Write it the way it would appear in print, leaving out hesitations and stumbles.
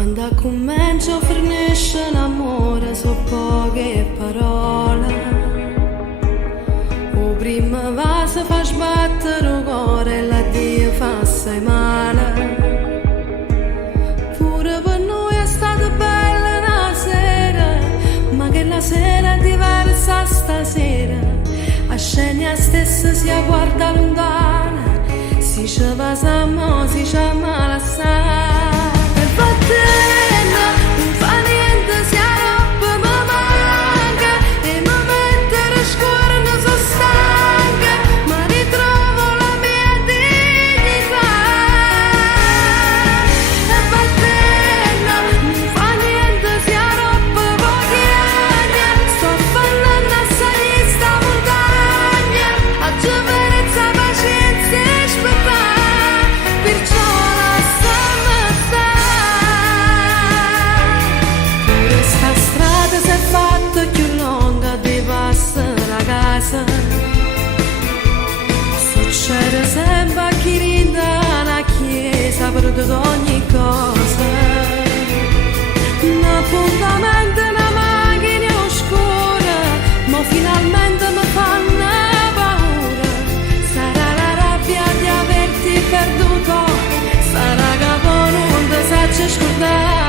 Quando comincio a fornisce l'amore so poche parole. O prima va se fa sbattere il cuore e la Dio fa assai male. Pure per noi è stata bella una sera, ma che la sera è diversa stasera. A scena stessa si guarda lontana, si ci va samo, si chiama la sa. Non fa niente se la roba mi manca e mi mettere scuola non so stanca, ma ritrovo la mia dignità. E Valtenna non fa niente se la roba pochi anni, sto parlando assai sta montagna, a giovinezza, pazienza e aspettare, perciò si è fatta più lunga di passare la casa. Succede sempre a chi rinda la chiesa per ogni cosa. Un appuntamento, una macchina oscura, ma finalmente mi fanno paura. Sarà la rabbia di averti perduto, sarà che poi non ti sacci scordare.